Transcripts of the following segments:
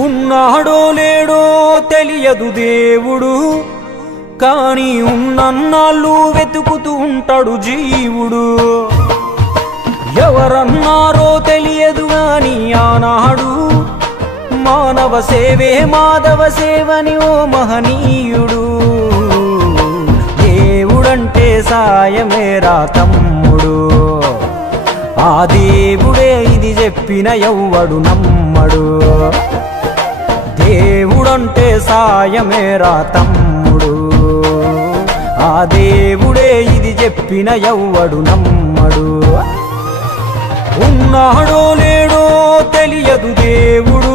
ఉన్నాడో లేడో తెలియదు దేవుడు, కానీ ఉన్నన్నాళ్ళు వెతుకుతూ ఉంటాడు జీవుడు. ఎవరన్నారో తెలియదు గాని ఆనాడు మానవ సేవే మాధవ సేవని ఓ మహనీయుడు. దేవుడంటే సాయమేరా తమ్ముడు, ఆ దేవుడే ఇది చెప్పిన ఎవ్వడు నమ్మడు. దేవుడంటే సాయమేరా తమ్ముడు, ఆ దేవుడే ఇది చెప్పిన ఎవ్వడు నమ్మడు. ఉన్నాడో లేడో తెలియదు దేవుడు,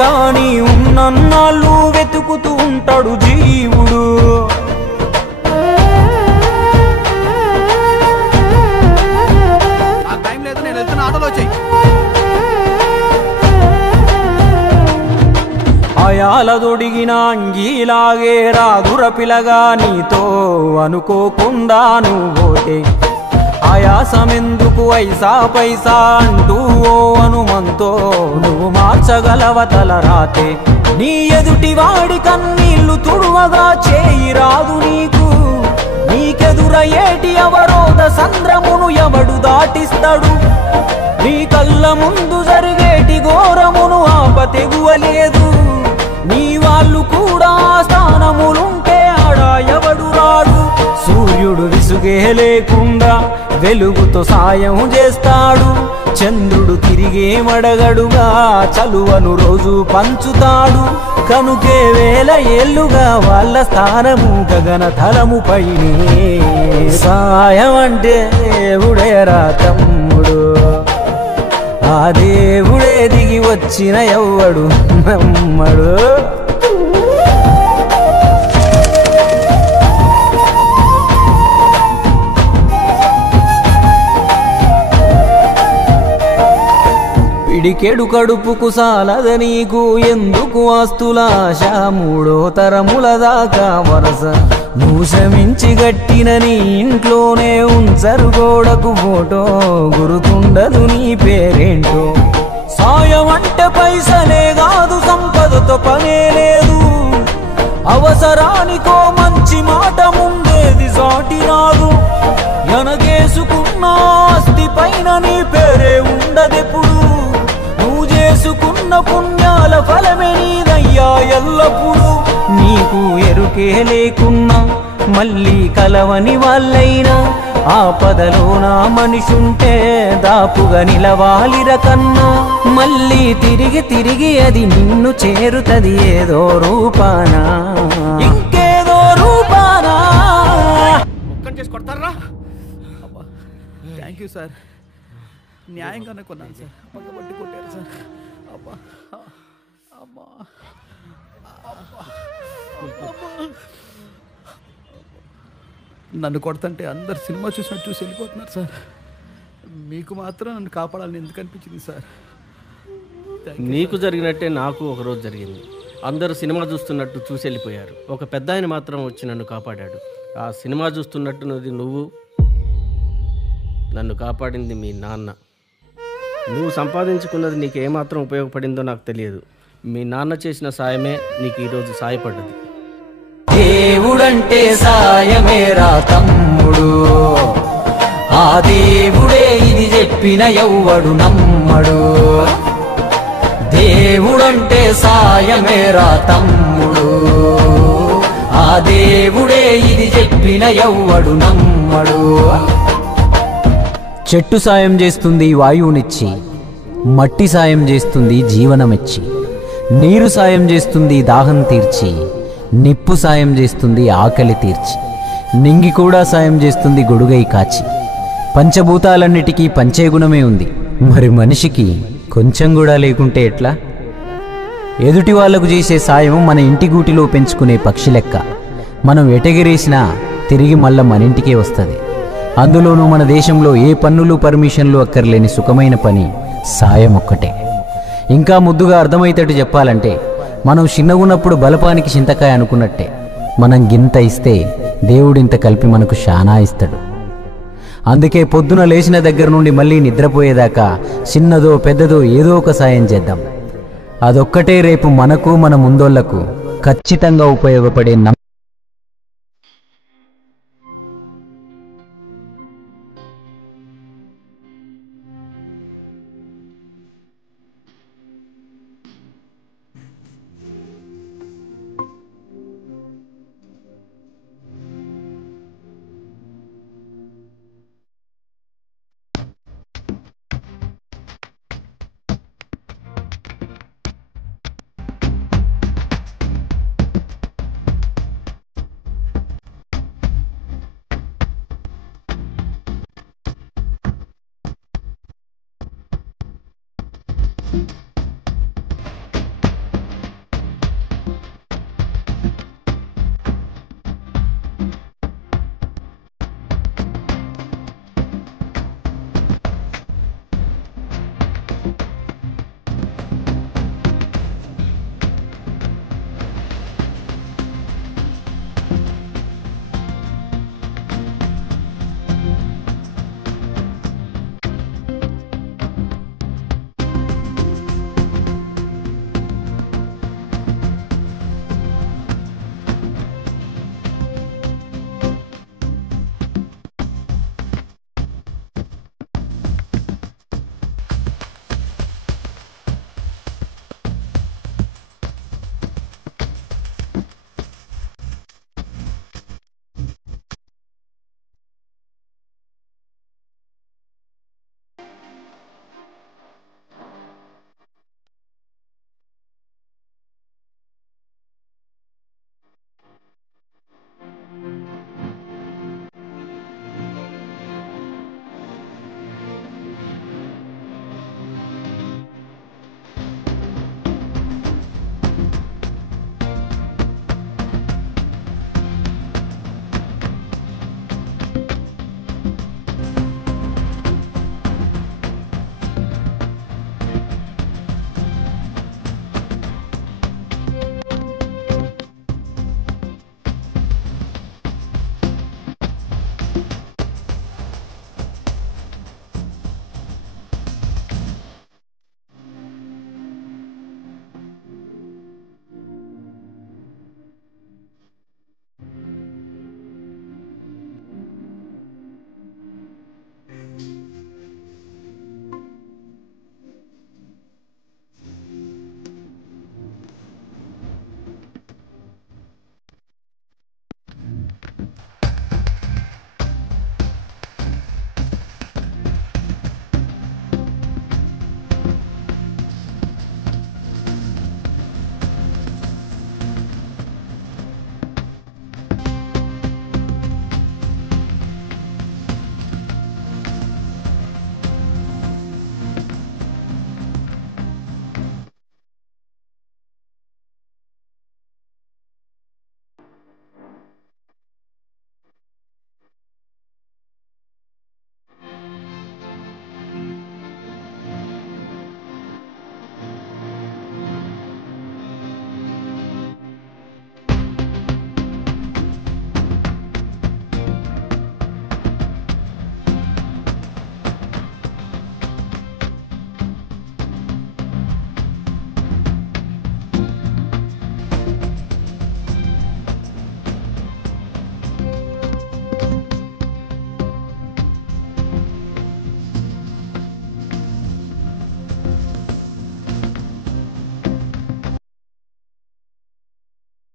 కానీ ఉన్నన్నాళ్ళు వెతుకుతూ ఉంటాడు జీవుడు. అయాలదొడిగిన అంగీలాగే రాదుర పిలగా నీతో అనుకోకుండా నువ్వోతే. ఆయాసమెందుకు ఐసా పైసా అంటూ ఓ అనుమంతో నువ్వు మార్చగలవ తలరాతే. నీ ఎదుటి వాడి కన్నీళ్లు తుడువగా చేయి రాదు నీకు, నీకెదురయ్యేటి అవరోధ సంద్రమును ఎవడు దాటిస్తాడు. నీ కళ్ళ ముందు జరిగేటి ఘోరమును ఆపతెగువలేదు, నీ వాళ్ళు కూడా స్థానములుంటే ఆడా ఎవడు రాడు. సూర్యుడు విసుగే లేకుండా వెలుగుతో సాయం చేస్తాడు, చంద్రుడు తిరిగే మడగడుగా చలువను రోజు పంచుతాడు. కనుకే వేల ఏళ్లుగా వాళ్ళ స్థానము గగన తలముపైనే. సాయం అంటే దేవుడేరా తమ్ముడు, ఆ దేవుడే దిగి వచ్చిన ఎవ్వడు నమ్మడు. పిడికెడు కడుపుకు సాలద నీకు ఎందుకు ఆస్తులాశ, మూడో తరముల దాకా వరస నువ్వు శ్రమించి గట్టిన నీ ఇంట్లోనే ఉంచరు గోడకు ఫోటో, గుర్తుండదు నీ పేరేంటో. సాయం అంటే పైసలే కాదు, సంపదతో పనే లేదు, అవసరానికో మంచి మాట ముందేది సాటి రాదు. ఎనగేసుకున్న ఆస్తి పైన నీ పేరే ఉండదెప్పుడు, నువ్వు చేసుకున్న పుణ్యాల ఫలమే నీదయ్యా ఎల్లప్పుడు. నీకు ఎరుకే లేకున్నా మళ్ళీ కలవని వాళ్ళైనా, ఆపదలో నా మనిషుంటే దాపుగా నిలవాలిర కన్నా. మళ్ళీ తిరిగి తిరిగి అది నిన్ను చేరుతది ఏదో రూపానా, ఇంకేదో రూపానా. కొడతారా? థ్యాంక్ యూ సార్, న్యాయంగానే కొన్నాను సార్, పక్కబట్టి కొట్టారు సార్. అబ్బా అమ్మా నన్ను కొడుతుంటే అందరు సినిమా చూసినట్టు చూసి వెళ్ళిపోతున్నారు సార్, మీకు మాత్రం నన్ను కాపాడాలని ఎందుకు అనిపించింది సార్? నీకు జరిగినట్టే నాకు ఒకరోజు జరిగింది. అందరూ సినిమా చూస్తున్నట్టు చూసి వెళ్ళిపోయారు, ఒక పెద్ద ఆయన మాత్రం వచ్చి నన్ను కాపాడాడు. ఆ సినిమా చూస్తున్నట్టున్నది నువ్వు, నన్ను కాపాడింది మీ నాన్న. నువ్వు సంపాదించుకున్నది నీకు ఏమాత్రం ఉపయోగపడిందో నాకు తెలియదు, మీ నాన్న చేసిన సాయమే నీకు ఈరోజు సాయపడ్డది. దేవుడంటే సాయమేరా తమ్ముడు, ఆ దేవుడే ఇది చెప్పిన ఎవ్వడు నమ్మడు. దేవుడంటే సాయమేరా తమ్ముడు, ఆ దేవుడే ఇది చెప్పిన ఎవ్వడు నమ్మడు. చెట్టు సాయం చేస్తుంది వాయువునిచ్చి, మట్టి సాయం చేస్తుంది జీవనమిచ్చి, నీరు సాయం చేస్తుంది దాహం తీర్చి, నిప్పు సాయం చేస్తుంది ఆకలి తీర్చి, నింగి కూడా సాయం చేస్తుంది గొడుగై కాచి. పంచభూతాలన్నిటికీ పంచేగుణమే ఉంది, మరి మనిషికి కొంచెం కూడా లేకుంటే ఎట్లా? ఎదుటి వాళ్లకు చేసే సాయం మన ఇంటి గూటిలో పెంచుకునే పక్షి లెక్క, మనం ఎటగిరేసినా తిరిగి మళ్ళా మన ఇంటికే వస్తుంది. అందులోనూ మన దేశంలో ఏ పన్నులు పర్మిషన్లు అక్కర్లేని సుఖమైన పని సాయం ఒక్కటే. ఇంకా ముద్దుగా అర్థమయ్యేటట్టు చెప్పాలంటే, మనం చిన్నగున్నప్పుడు బలపానికి చింతకాయ అనుకున్నట్టే, మనం గింత ఇస్తే దేవుడింత కలిపి మనకు శానా ఇస్తాడు. అందుకే పొద్దున లేచిన దగ్గర నుండి మళ్ళీ నిద్రపోయేదాకా చిన్నదో పెద్దదో ఏదో ఒక సాయం చేద్దాం. అదొక్కటే రేపు మనకు మన ముందోళ్లకు ఖచ్చితంగా ఉపయోగపడే